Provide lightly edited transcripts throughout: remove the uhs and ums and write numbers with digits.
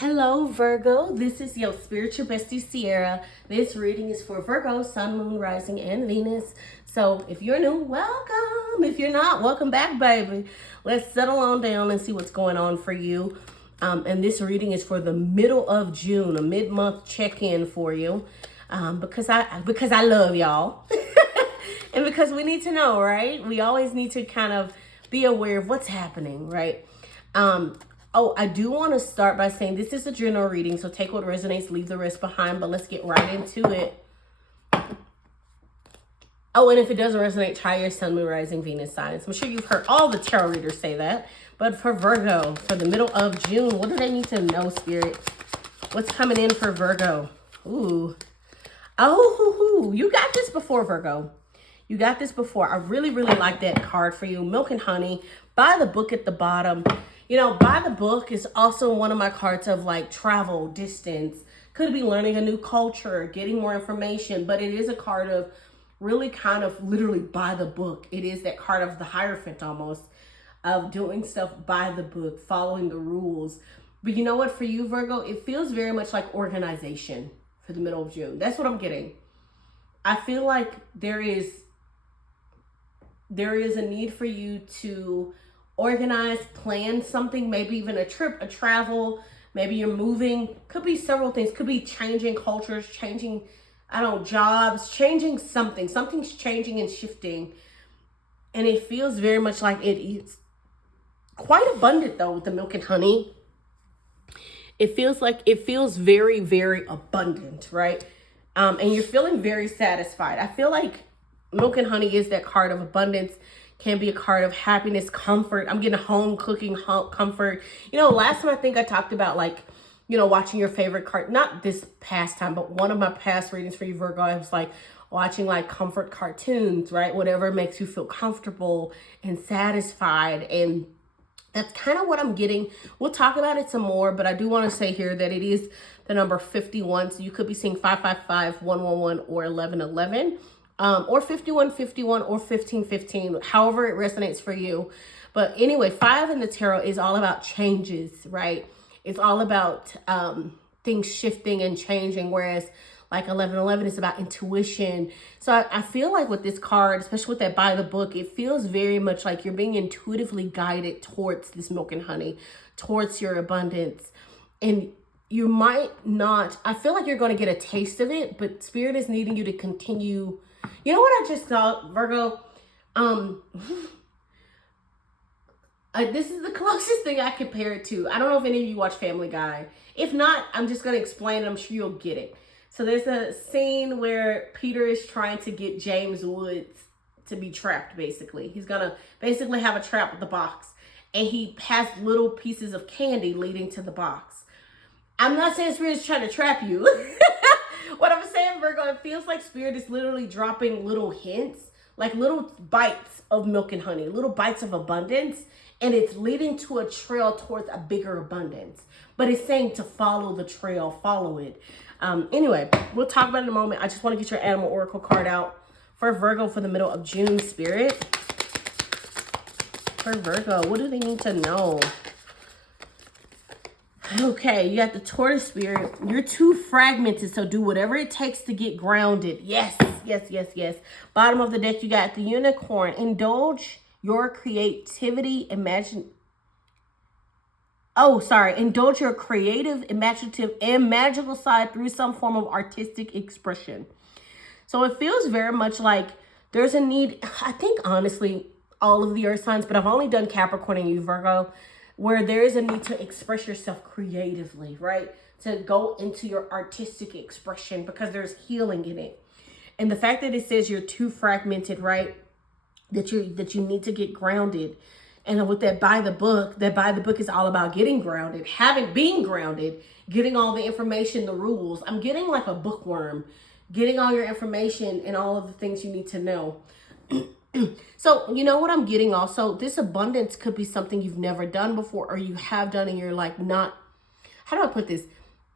Hello, Virgo. This is Yo Spiritual Bestie, Ciara. This reading is for Virgo, Sun, Moon, Rising, and Venus. So if you're new, welcome. If you're not, welcome back, baby. Let's settle on down and see what's going on for you. And this reading is for the middle of June, a mid-month check-in for you. Because I love y'all. And because we need to know, right? We always need to kind of be aware of what's happening, right? Oh, I do want to start by saying this is a general reading, so take what resonates, leave the rest behind, but let's get right into it. Oh, and if it doesn't resonate, try your Sun, Moon, Rising, Venus signs. I'm sure you've heard all the tarot readers say that, but for Virgo, for the middle of June, what do they need to know, Spirit? What's coming in for Virgo? Ooh. Oh, you got this before, Virgo. You got this before. I really, really like that card for you. Milk and Honey. Buy the book at the bottom. You know, buy the book is also one of my cards of like travel, distance. Could be learning a new culture, getting more information. But it is a card of really kind of literally buy the book. It is that card of the Hierophant almost. Of doing stuff by the book, following the rules. But you know what? For you, Virgo, it feels very much like organization for the middle of June. That's what I'm getting. I feel like there is a need for you to organize, plan something, maybe even a trip, a travel, maybe you're moving. Could be several things. Could be changing cultures, changing, I don't know, jobs, changing something. Something's changing and shifting. And it feels very much like it is quite abundant though with the Milk and Honey. It feels very, very abundant, right? And you're feeling very satisfied. I feel like Milk and Honey is that card of abundance, can be a card of happiness, comfort. I'm getting home cooking, comfort. You know, last time I think I talked about like, you know, watching your favorite card, not this past time, but one of my past readings for you, Virgo, I was like watching like comfort cartoons, right? Whatever makes you feel comfortable and satisfied. And that's kind of what I'm getting. We'll talk about it some more, but I do want to say here that it is the number 51. So you could be seeing 555, 111, or 1111. Or 5151 or 1515, however it resonates for you. But anyway, 5 in the tarot is all about changes, right? It's all about things shifting and changing, whereas like 1111 is about intuition. So I feel like with this card, especially with that buy the book, it feels very much like you're being intuitively guided towards this Milk and Honey, towards your abundance. And you might not, I feel like you're going to get a taste of it, but Spirit is needing you to continue. You know what I just thought, Virgo? This is the closest thing I compare it to. I don't know if any of you watch Family Guy. If not, I'm just going to explain it. I'm sure you'll get it. So there's a scene where Peter is trying to get James Woods to be trapped, basically. He's going to basically have a trap with the box. And he has little pieces of candy leading to the box. I'm not saying Spirit is trying to trap you. What I'm saying, Virgo, it feels like Spirit is literally dropping little hints, like little bites of Milk and Honey, little bites of abundance, and it's leading to a trail towards a bigger abundance. But it's saying to follow the trail, follow it. Anyway, we'll talk about it in a moment. I just want to get your Animal Oracle card out for Virgo for the middle of June, Spirit. For Virgo, what do they need to know? Okay, you got the Tortoise Spirit. You're too fragmented, so do whatever it takes to get grounded. Yes, yes, yes, yes. Bottom of the deck, you got the Unicorn. Indulge your creativity, indulge your creative, imaginative, and magical side through some form of artistic expression. So it feels very much like there's a need, I think, honestly, all of the earth signs, but I've only done Capricorn and you, Virgo, where there is a need to express yourself creatively, right? To go into your artistic expression because there's healing in it. And the fact that it says you're too fragmented, right? That you need to get grounded. And with that buy the book is all about getting grounded, being grounded, getting all the information, the rules. I'm getting like a bookworm, getting all your information and all of the things you need to know. So, you know what I'm getting also? This abundance could be something you've never done before or you have done and you're like not, how do I put this?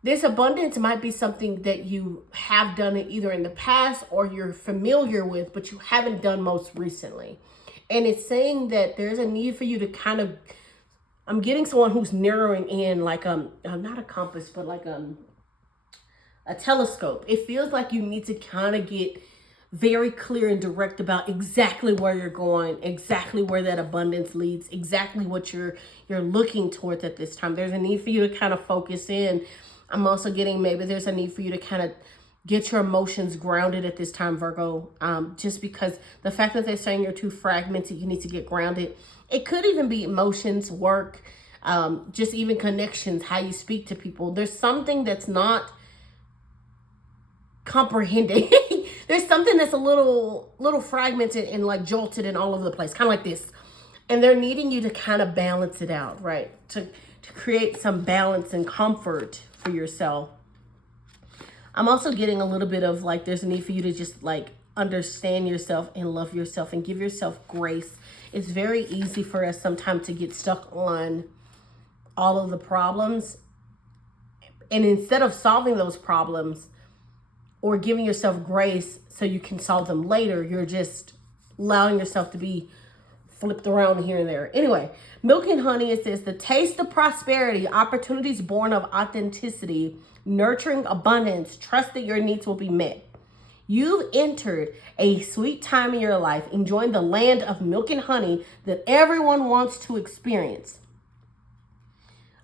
This abundance might be something that you have done either in the past or you're familiar with, but you haven't done most recently. And it's saying that there's a need for you to kind of I'm getting someone who's narrowing in like not a compass, but like a telescope. It feels like you need to kind of get very clear and direct about exactly where you're going, exactly where that abundance leads, exactly what you're looking towards at this time. There's a need for you to kind of focus in. I'm also getting maybe there's a need for you to kind of get your emotions grounded at this time, Virgo. Just because the fact that they're saying you're too fragmented, you need to get grounded. It could even be emotions, work, just even connections, how you speak to people. There's something that's not comprehending. There's something that's a little fragmented and like jolted and all over the place, kind of like this. And they're needing you to kind of balance it out, right? To create some balance and comfort for yourself. I'm also getting a little bit of like, there's a need for you to just like understand yourself and love yourself and give yourself grace. It's very easy for us sometimes to get stuck on all of the problems. And instead of solving those problems or giving yourself grace so you can solve them later, you're just allowing yourself to be flipped around here and there. Anyway, milk and honey, it says the taste of prosperity, opportunities born of authenticity, nurturing abundance, trust that your needs will be met. You've entered a sweet time in your life, enjoying the land of milk and honey that everyone wants to experience.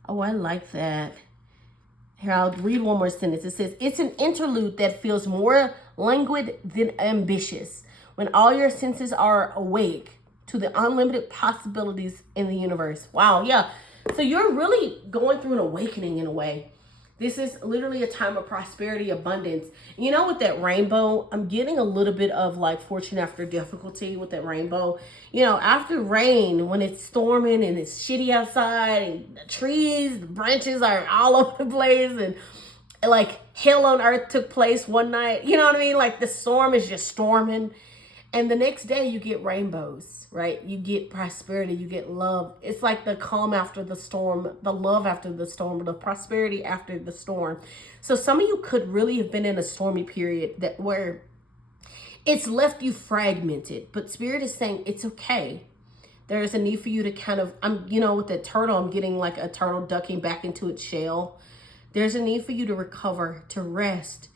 Oh, I like that. Here, I'll read one more sentence. It says, it's an interlude that feels more languid than ambitious, when all your senses are awake to the unlimited possibilities in the universe. Wow, yeah. So you're really going through an awakening in a way. This is literally a time of prosperity, abundance. You know, with that rainbow, I'm getting a little bit of like fortune after difficulty with that rainbow. You know, after rain, when it's storming and it's shitty outside and the trees, the branches are all over the place and like hell on earth took place one night. You know what I mean? Like the storm is just storming. And the next day you get rainbows, right? You get prosperity, you get love. It's like the calm after the storm, the love after the storm, the prosperity after the storm. So some of you could really have been in a stormy period that where it's left you fragmented, but Spirit is saying it's okay. There is a need for you to kind of, with the turtle, I'm getting like a turtle ducking back into its shell. There's a need for you to recover, to rest,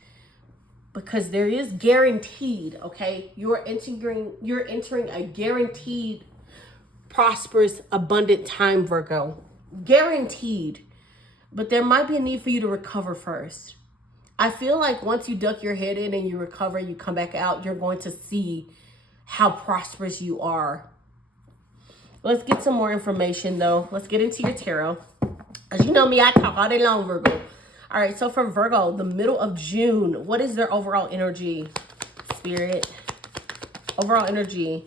because there is guaranteed, okay? You're entering a guaranteed, prosperous, abundant time, Virgo. Guaranteed. But there might be a need for you to recover first. I feel like once you duck your head in and you recover, you come back out, you're going to see how prosperous you are. Let's get some more information, though. Let's get into your tarot. As you know me, I talk all day long, Virgo. All right, so for Virgo, the middle of June, what is their overall energy, Spirit? Overall energy.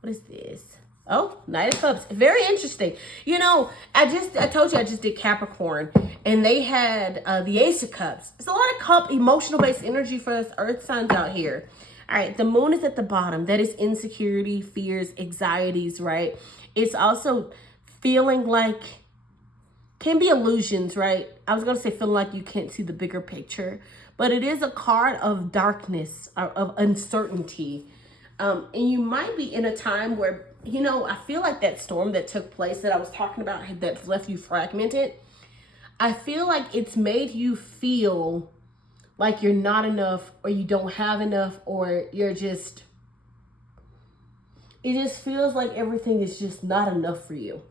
What is this? Oh, Knight of Cups. Very interesting. You know, I told you I just did Capricorn, and they had the Ace of Cups. It's a lot of emotional-based energy for us earth signs out here. All right, the moon is at the bottom. That is insecurity, fears, anxieties, right? It's also feeling like, can be illusions, right? I was going to say feeling like you can't see the bigger picture, but it is a card of darkness, of uncertainty. And you might be in a time where, I feel like that storm that took place that I was talking about that left you fragmented, I feel like it's made you feel like you're not enough, or you don't have enough, or it just feels like everything is just not enough for you.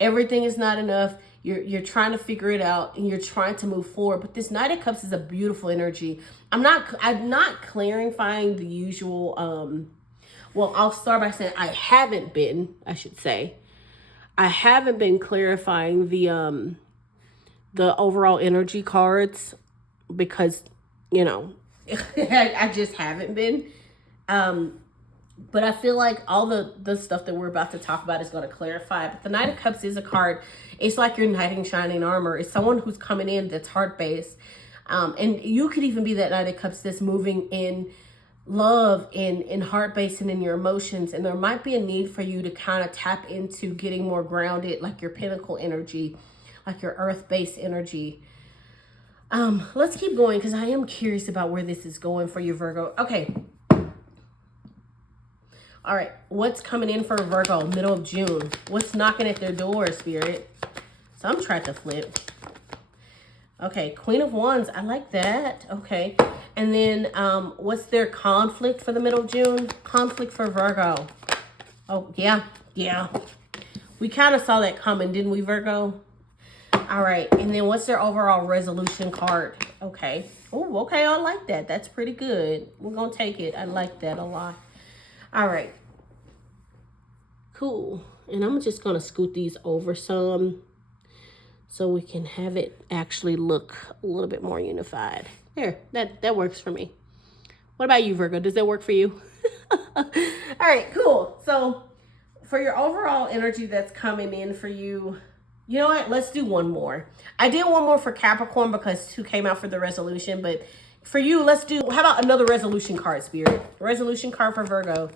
Everything is not enough. You're trying to figure it out and you're trying to move forward. But this Knight of Cups is a beautiful energy. I'm not clarifying the usual. Well, I'll start by saying I haven't been clarifying the overall energy cards because, I just haven't been. But I feel like all the stuff that we're about to talk about is going to clarify. But the Knight of Cups is a card. It's like your knight in shining armor. It's someone who's coming in that's heart-based. And you could even be that Knight of Cups that's moving in love and in heart-based and in your emotions. And there might be a need for you to kind of tap into getting more grounded, like your pinnacle energy, like your earth-based energy. Let's keep going because I am curious about where this is going for you, Virgo. Okay. All right, what's coming in for Virgo, middle of June? What's knocking at their door, Spirit? So I'm trying to flip. Okay, Queen of Wands, I like that. Okay, and then what's their conflict for the middle of June? Conflict for Virgo. Oh, yeah. We kind of saw that coming, didn't we, Virgo? All right, and then what's their overall resolution card? Okay. Oh, okay, I like that. That's pretty good. We're going to take it. I like that a lot. All right. Cool. And I'm just going to scoot these over some so we can have it actually look a little bit more unified. There, that works for me. What about you, Virgo? Does that work for you? All right, cool. So for your overall energy that's coming in for you, you know what? Let's do one more. I did one more for Capricorn because 2 came out for the resolution, but for you, let's do, how about another resolution card, Spirit? Resolution card for Virgo.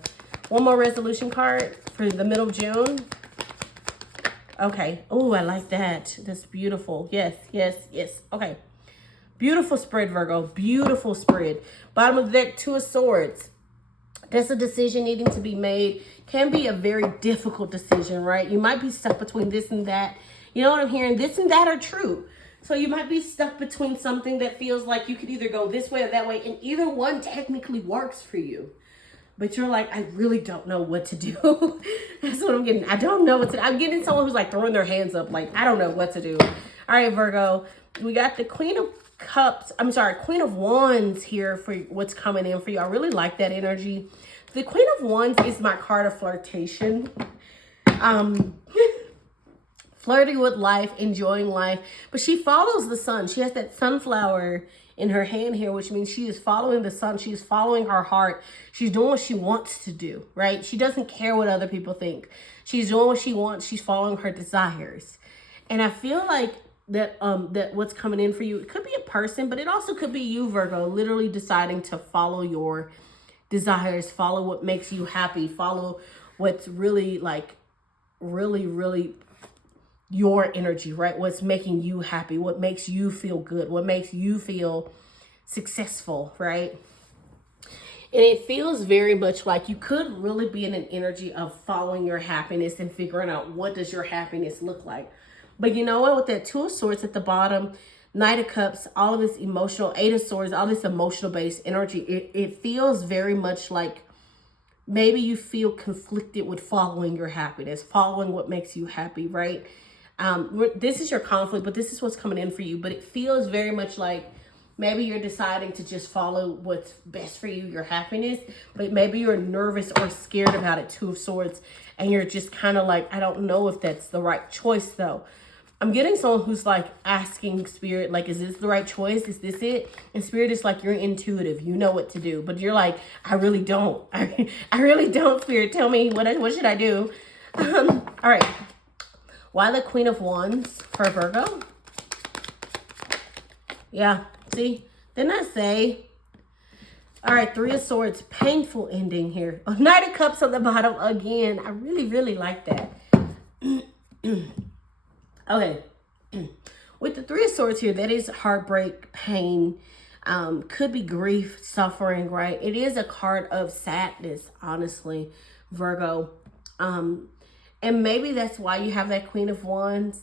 One more resolution card for the middle of June. Okay. Oh, I like that. That's beautiful. Yes. Okay. Beautiful spread, Virgo. Beautiful spread. Bottom of the deck, 2 of Swords. That's a decision needing to be made. Can be a very difficult decision, right? You might be stuck between this and that. You know what I'm hearing? This and that are true. So you might be stuck between something that feels like you could either go this way or that way, and either one technically works for you. But you're like, I really don't know what to do. That's what I'm getting. I don't know what to do. I'm getting someone who's like throwing their hands up, like, I don't know what to do. All right, Virgo. We got the Queen of Cups. I'm sorry, Queen of Wands here for what's coming in for you. I really like that energy. The Queen of Wands is my card of flirtation. Flirting with life, enjoying life. But she follows the sun. She has that sunflower in her hand here, which means she is following the sun. She is following her heart. She's doing what she wants to do, right? She doesn't care what other people think. She's doing what she wants. She's following her desires. And I feel like that what's coming in for you, it could be a person, but it also could be you, Virgo, literally deciding to follow your desires, follow what makes you happy, follow what's really like, really your energy, right? What's making you happy, what makes you feel good, what makes you feel successful, right? And it feels very much like you could really be in an energy of following your happiness and figuring out what does your happiness look like. But you know what? With that 2 of Swords at the bottom, Knight of Cups, all of this emotional, 8 of Swords, all this emotional based energy, it feels very much like maybe you feel conflicted with following your happiness, following what makes you happy, right? This is your conflict, but this is what's coming in for you. But it feels very much like maybe you're deciding to just follow what's best for you, your happiness, but maybe you're nervous or scared about it, 2 of Swords, and you're just kind of like, I don't know if that's the right choice though. I'm getting someone who's like asking Spirit, like, is this the right choice? Is this it? And Spirit is like, you're intuitive. You know what to do. But you're like, I really don't. I really don't, Spirit. Tell me, what should I do? All right. Why the Queen of Wands for Virgo? Yeah, see? Didn't I say? All right, 3 of Swords. Painful ending here. Knight of Cups on the bottom again. I really like that. Okay. With the 3 of Swords here, that is heartbreak, pain, could be grief, suffering, right? It is a card of sadness, honestly, Virgo. And maybe that's why you have that Queen of Wands,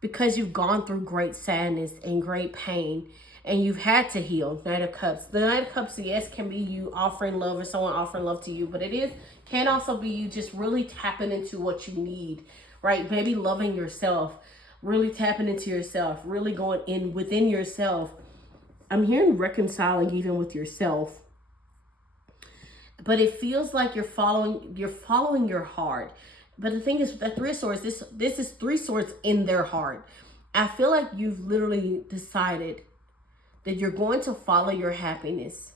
because you've gone through great sadness and great pain, and you've had to heal. Knight of Cups. The Knight of Cups, yes, can be you offering love or someone offering love to you, but can also be you just really tapping into what you need, right? Maybe loving yourself, really tapping into yourself, really going in within yourself. I'm hearing reconciling even with yourself. But it feels like you're following your heart. But the thing is, with that 3 of Swords, this is 3 swords in their heart. I feel like you've literally decided that you're going to follow your happiness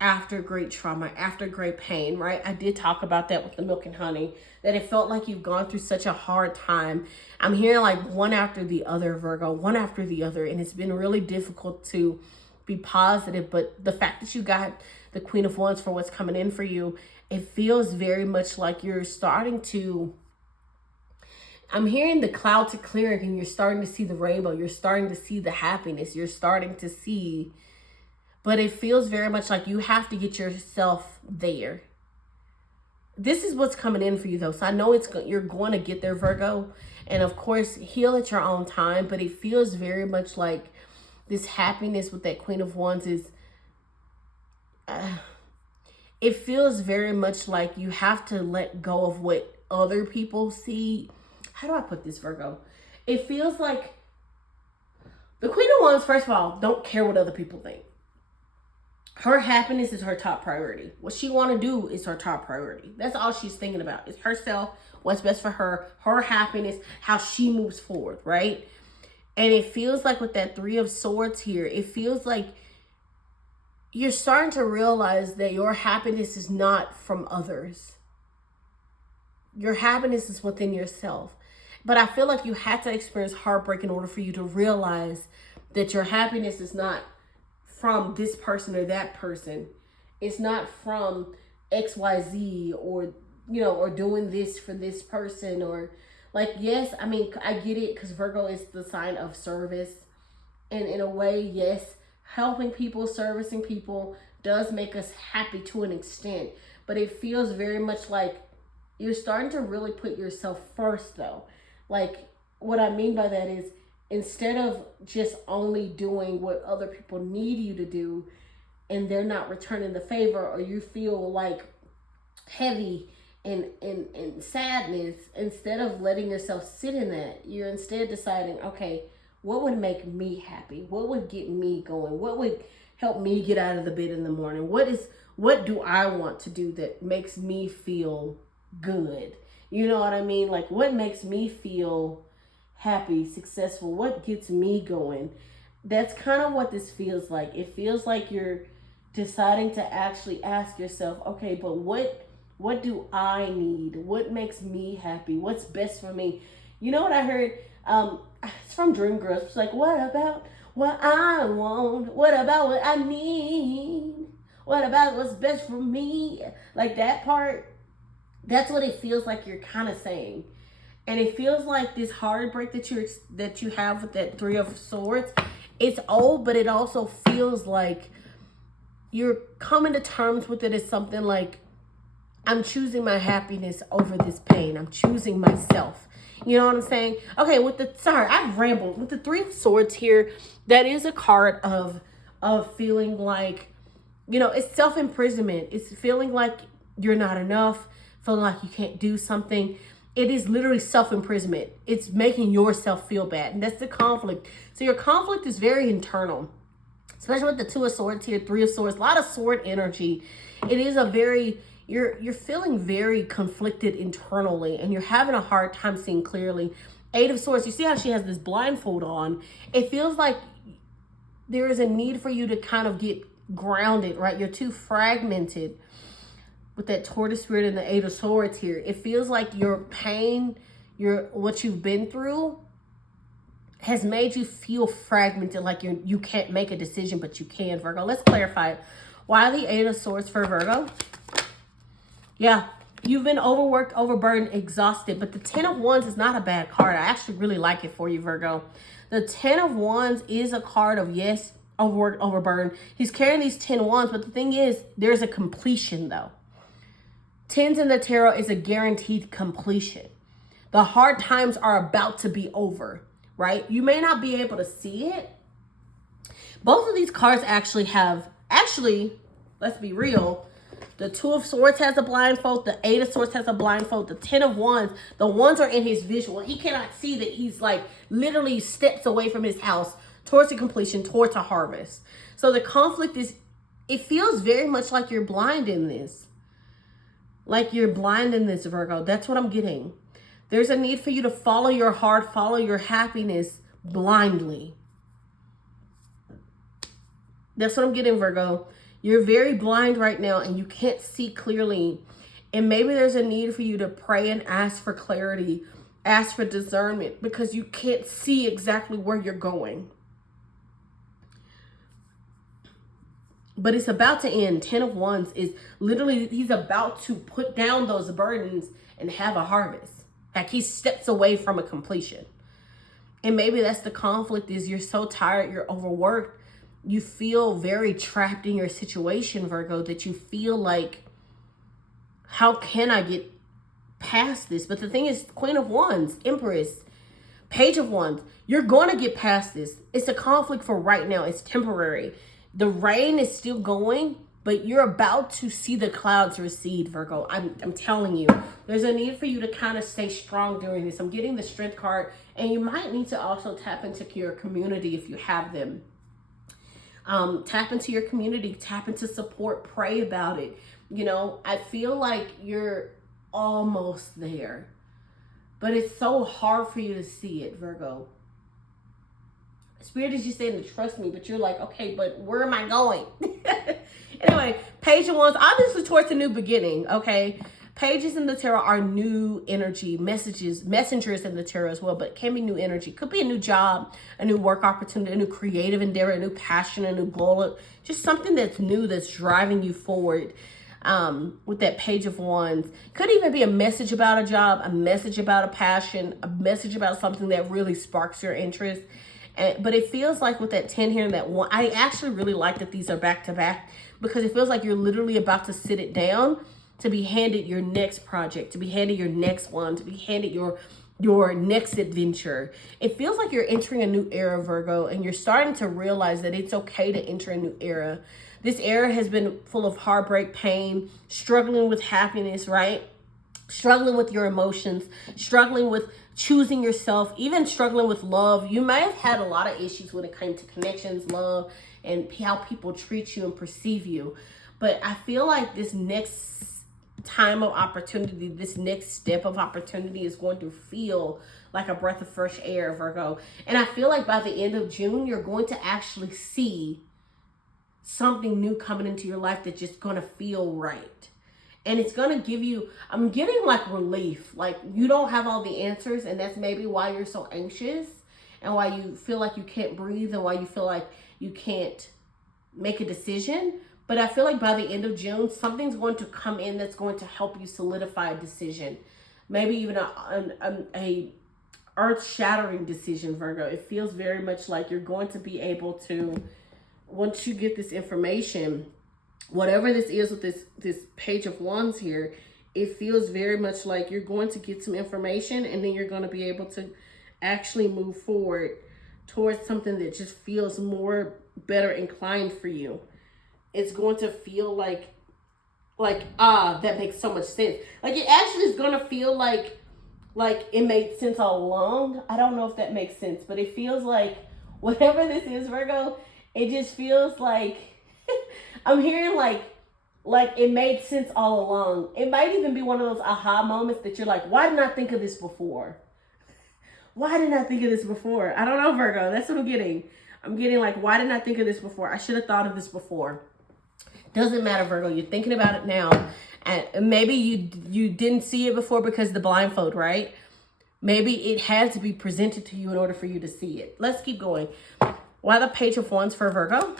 after great trauma, after great pain, right? I did talk about that with the milk and honey, that it felt like you've gone through such a hard time. I'm hearing like one after the other, Virgo, one after the other. And it's been really difficult to be positive. But the fact that you got the Queen of Wands for what's coming in for you, it feels very much like you're starting to, I'm hearing the clouds are clearing and you're starting to see the rainbow. You're starting to see the happiness. You're starting to see, but it feels very much like you have to get yourself there. this is what's coming in for you though. So I know you're going to get there, Virgo. And of course, heal at your own time. But it feels very much like this happiness with that Queen of Wands is, it feels very much like you have to let go of what other people see. How do I put this, Virgo? It feels like the Queen of Wands, first of all, don't care what other people think. Her happiness is her top priority. What she want to do is her top priority. That's all she's thinking about. It's herself, what's best for her, her happiness, how she moves forward, right? And it feels like with that Three of Swords here, it feels like you're starting to realize that your happiness is not from others. Your happiness is within yourself. But I feel like you had to experience heartbreak in order for you to realize that your happiness is not from this person or that person. It's not from XYZ or, you know, or doing this for this person or like, yes, I mean, I get it because Virgo is the sign of service. And in a way, yes, helping people, servicing people does make us happy to an extent. But it feels very much like you're starting to really put yourself first though. Like, what I mean by that is instead of just only doing what other people need you to do and they're not returning the favor, or you feel like heavy and sadness, instead of letting yourself sit in that, you're instead deciding, okay, what would make me happy? What would get me going? What would help me get out of the bed in the morning? What do I want to do that makes me feel good? You know what I mean? Like, what makes me feel happy, successful? What gets me going? That's kind of what this feels like. It feels like you're deciding to actually ask yourself, okay, but what do I need? What makes me happy? What's best for me? You know what I heard? It's from Dream Girls. It's like, what about what I want? What about what I need? What about what's best for me? Like that part. That's what it feels like you're kind of saying. And it feels like this heartbreak that you have with that Three of Swords, it's old, but it also feels like you're coming to terms with it as something like, I'm choosing my happiness over this pain. I'm choosing myself. You know what I'm saying? Okay, I've rambled. With the Three of Swords here, that is a card of feeling like, you know, it's self-imprisonment. It's feeling like you're not enough, feeling like you can't do something. It is literally self-imprisonment. It's making yourself feel bad. And that's the conflict. So your conflict is very internal, especially with the Two of Swords here, Three of Swords, a lot of sword energy. It is a very, you're feeling very conflicted internally, and you're having a hard time seeing clearly. Eight of Swords, you see how she has this blindfold on. It feels like there is a need for you to kind of get grounded, right? You're too fragmented with that Tortoise spirit and the Eight of Swords here. It feels like your pain, what you've been through has made you feel fragmented, like you can't make a decision, but you can, Virgo. Let's clarify it. Why the Eight of Swords for Virgo? Yeah, you've been overworked, overburdened, exhausted, but the Ten of Wands is not a bad card. I actually really like it for you, Virgo. The Ten of Wands is a card of, yes, overworked, overburdened. He's carrying these 10 wands, but the thing is, there's a completion though. Tens in the tarot is a guaranteed completion. The hard times are about to be over, right? You may not be able to see it. Both of these cards actually, let's be real. The Two of Swords has a blindfold. The Eight of Swords has a blindfold. The Ten of Wands, the wands are in his visual. He cannot see that he's like literally steps away from his house towards a completion, towards a harvest. So the conflict is, it feels very much like you're blind in this. Like you're blind in this, Virgo. That's what I'm getting. There's a need for you to follow your heart, follow your happiness blindly. That's what I'm getting, Virgo. You're very blind right now and you can't see clearly. And maybe there's a need for you to pray and ask for clarity, ask for discernment, because you can't see exactly where you're going. But it's about to end. Ten of Wands is literally, he's about to put down those burdens and have a harvest. Like he steps away from a completion. And maybe that's the conflict, is you're so tired, you're overworked. You feel very trapped in your situation, Virgo, that you feel like how can I get past this? But the thing is, Queen of Wands, Empress, Page of Wands, you're going to get past this. It's a conflict for right now. It's temporary. The rain is still going, but you're about to see the clouds recede, Virgo. I'm telling you, there's a need for you to kind of stay strong during this. I'm getting the Strength card, and you might need to also tap into your community if you have them. Tap into your community, tap into support, pray about it. You know, I feel like you're almost there, but it's so hard for you to see it, Virgo. Spirit is just saying to trust me, but you're like, okay, but where am I going? Anyway, Page of Wands, obviously towards a new beginning, okay? Pages in the tarot are new energy, messengers in the tarot as well, but it can be new energy. Could be a new job, a new work opportunity, a new creative endeavor, a new passion, a new goal, just something that's new that's driving you forward. With that Page of Wands, could even be a message about a job, a message about a passion, a message about something that really sparks your interest. But it feels like with that 10 here and that 1, I actually really like that these are back to back, because it feels like you're literally about to sit it down to be handed your next project, to be handed your next one, to be handed your next adventure. It feels like you're entering a new era, Virgo, and you're starting to realize that it's okay to enter a new era. This era has been full of heartbreak, pain, struggling with happiness, right? Struggling with your emotions, struggling with choosing yourself, even struggling with love. You may have had a lot of issues when it came to connections, love, and how people treat you and perceive you. But I feel like this next time of opportunity, this next step of opportunity is going to feel like a breath of fresh air, Virgo. And I feel like by the end of June, you're going to actually see something new coming into your life that's just going to feel right. And it's going to give you, I'm getting like relief. Like you don't have all the answers, and that's maybe why you're so anxious and why you feel like you can't breathe and why you feel like you can't make a decision. But I feel like by the end of June, something's going to come in that's going to help you solidify a decision. Maybe even a earth-shattering decision, Virgo. It feels very much like you're going to be able to, once you get this information, whatever this is with this Page of Wands here, it feels very much like you're going to get some information, and then you're going to be able to actually move forward towards something that just feels more better inclined for you. It's going to feel like that makes so much sense. Like it actually is going to feel like it made sense all along. I don't know if that makes sense, but it feels like whatever this is, Virgo, it just feels like I'm hearing like it made sense all along. It might even be one of those aha moments that you're like, why didn't I think of this before? Why didn't I think of this before? I don't know, Virgo. That's what I'm getting. I'm getting like, why didn't I think of this before? I should have thought of this before. Doesn't matter, Virgo. You're thinking about it now. And maybe you didn't see it before because of the blindfold, right? Maybe it had to be presented to you in order for you to see it. Let's keep going. Why the Page of Wands for Virgo?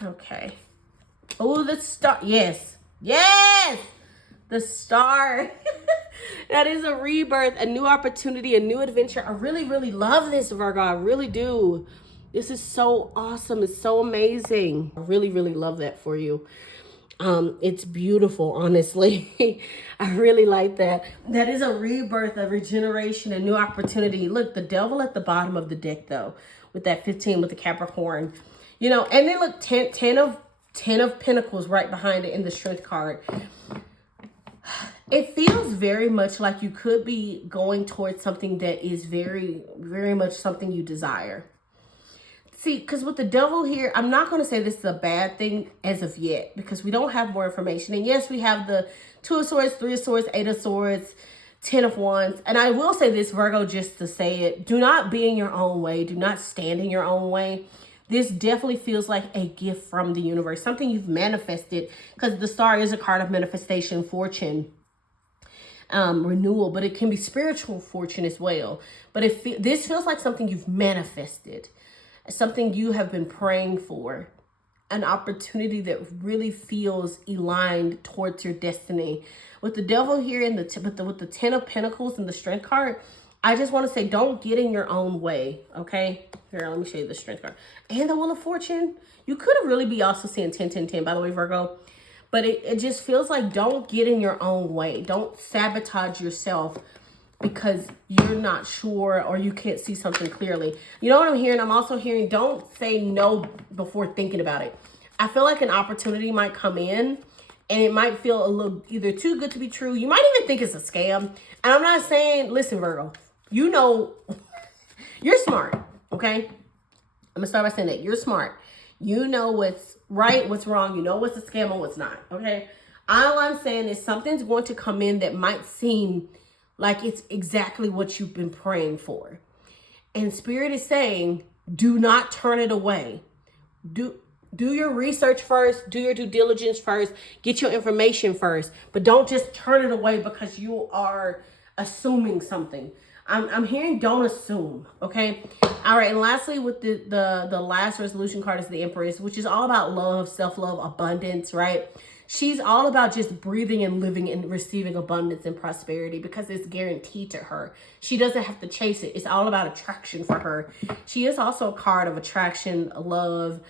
Okay. Oh, the star. Yes. Yes. The star. That is a rebirth, a new opportunity, a new adventure. I really, really love this, Virgo. I really do. This is so awesome. It's so amazing. I really, really love that for you. It's beautiful, honestly. I really like that. That is a rebirth, a regeneration, a new opportunity. Look, the devil at the bottom of the deck, though, with that 15 with the Capricorn. You know, and then look, 10 of Pentacles right behind it in the Strength card. It feels very much like you could be going towards something that is very, very much something you desire. See, because with the devil here, I'm not going to say this is a bad thing as of yet, because we don't have more information. And yes, we have the 2 of Swords, 3 of Swords, 8 of Swords, 10 of Wands. And I will say this, Virgo, just to say it. Do not be in your own way. Do not stand in your own way. This definitely feels like a gift from the universe, something you've manifested, because the star is a card of manifestation, fortune, renewal, but it can be spiritual fortune as well. But this feels like something you've manifested, something you have been praying for, an opportunity that really feels aligned towards your destiny. With the devil here in with the 10 of Pentacles and the Strength card, I just want to say, don't get in your own way, okay? Here, let me show you the Strength card. And the Wheel of Fortune. You could really be also seeing 10, 10, 10, by the way, Virgo. But it just feels like don't get in your own way. Don't sabotage yourself because you're not sure or you can't see something clearly. You know what I'm hearing? I'm also hearing don't say no before thinking about it. I feel like an opportunity might come in and it might feel a little either too good to be true. You might even think it's a scam. And I'm not saying, listen, Virgo, you know, you're smart, okay? I'm gonna start by saying that you're smart. You know what's right, what's wrong. You know what's a scam and what's not, okay? All I'm saying is something's going to come in that might seem like it's exactly what you've been praying for. And Spirit is saying, do not turn it away. Do your research first. Do your due diligence first. Get your information first. But don't just turn it away because you are assuming something. I'm hearing don't assume, okay? All right, and lastly, with the last resolution card is the Empress, which is all about love, self-love, abundance, right? She's all about just breathing and living and receiving abundance and prosperity because it's guaranteed to her. She doesn't have to chase it. It's all about attraction for her. She is also a card of attraction, love.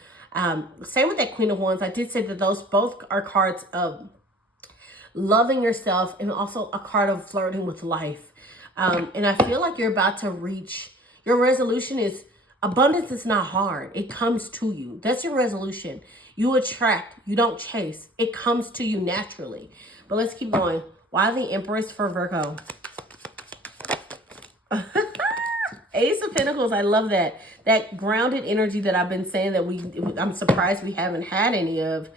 Same with that Queen of Wands. I did say that those both are cards of loving yourself and also a card of flirting with life. And I feel like you're about to reach, your resolution is abundance is not hard. It comes to you. That's your resolution. You attract, you don't chase. It comes to you naturally. But let's keep going. Why the Empress for Virgo? Ace of Pentacles, I love that. That grounded energy that I've been saying that I'm surprised we haven't had any of.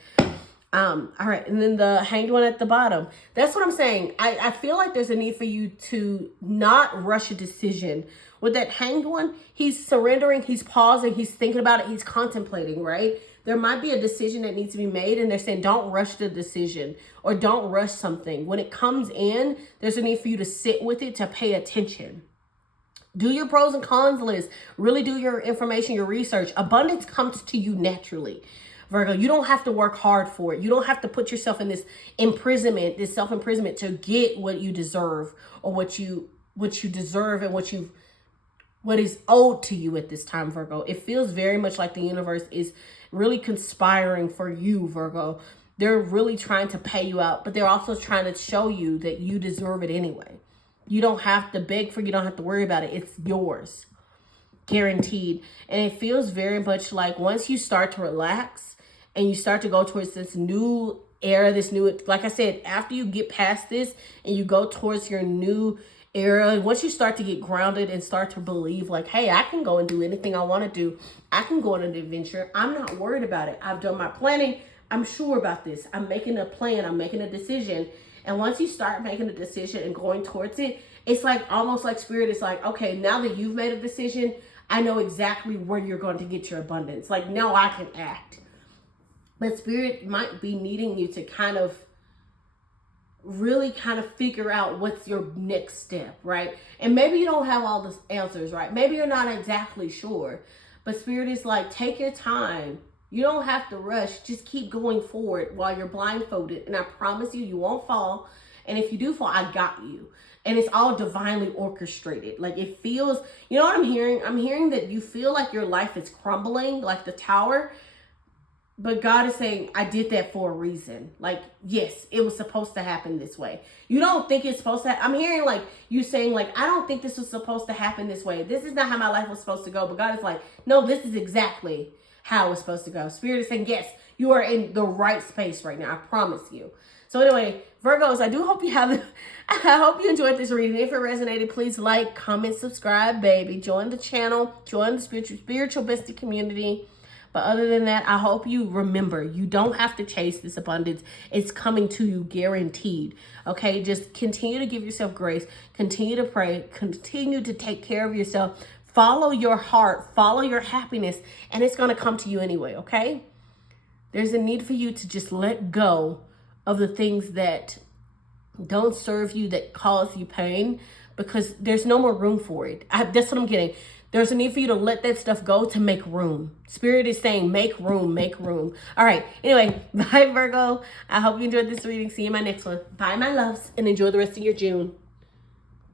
All right, and then the Hanged One at the bottom. That's what I'm saying. I feel like there's a need for you to not rush a decision. With that Hanged One, he's surrendering, he's pausing, he's thinking about it, he's contemplating, right? There might be a decision that needs to be made, and they're saying don't rush the decision or don't rush something. When it comes in, there's a need for you to sit with it, to pay attention. Do your pros and cons list. Really do your information, your research. Abundance comes to you naturally. Virgo, you don't have to work hard for it. You don't have to put yourself in this imprisonment, this self-imprisonment to get what you deserve or what you deserve and what is owed to you at this time, Virgo. It feels very much like the universe is really conspiring for you, Virgo. They're really trying to pay you out, but they're also trying to show you that you deserve it anyway. You don't have to beg for it. You don't have to worry about it. It's yours. Guaranteed. And it feels very much like once you start to relax and you start to go towards this new era, this new, like I said, after you get past this and you go towards your new era, once you start to get grounded and start to believe like, hey, I can go and do anything I want to do. I can go on an adventure. I'm not worried about it. I've done my planning. I'm sure about this. I'm making a plan. I'm making a decision. And once you start making a decision and going towards it, it's like almost like Spirit is like, okay, now that you've made a decision, I know exactly where you're going to get your abundance. Like now I can act. But Spirit might be needing you to kind of really kind of figure out what's your next step, right? And maybe you don't have all the answers, right? Maybe you're not exactly sure. But Spirit is like, take your time. You don't have to rush. Just keep going forward while you're blindfolded. And I promise you, you won't fall. And if you do fall, I got you. And it's all divinely orchestrated. Like it feels, you know what I'm hearing? I'm hearing that you feel like your life is crumbling, like the tower. But God is saying, I did that for a reason. Like, yes, it was supposed to happen this way. You don't think it's supposed to. I'm hearing like you saying like, I don't think this was supposed to happen this way. This is not how my life was supposed to go. But God is like, no, this is exactly how it's supposed to go. Spirit is saying, yes, you are in the right space right now. I promise you. So anyway, Virgos, I do hope you have, I hope you enjoyed this reading. If it resonated, please like, comment, subscribe, baby. Join the channel, join the spiritual bestie community. But other than that, I hope you remember, you don't have to chase this abundance. It's coming to you guaranteed. Okay, just continue to give yourself grace. Continue to pray. Continue to take care of yourself. Follow your heart. Follow your happiness. And it's going to come to you anyway, okay? There's a need for you to just let go of the things that don't serve you, that cause you pain, because there's no more room for it. That's what I'm getting. There's a need for you to let that stuff go to make room. Spirit is saying, make room, make room. All right. Anyway, bye, Virgo. I hope you enjoyed this reading. See you in my next one. Bye, my loves, and enjoy the rest of your June.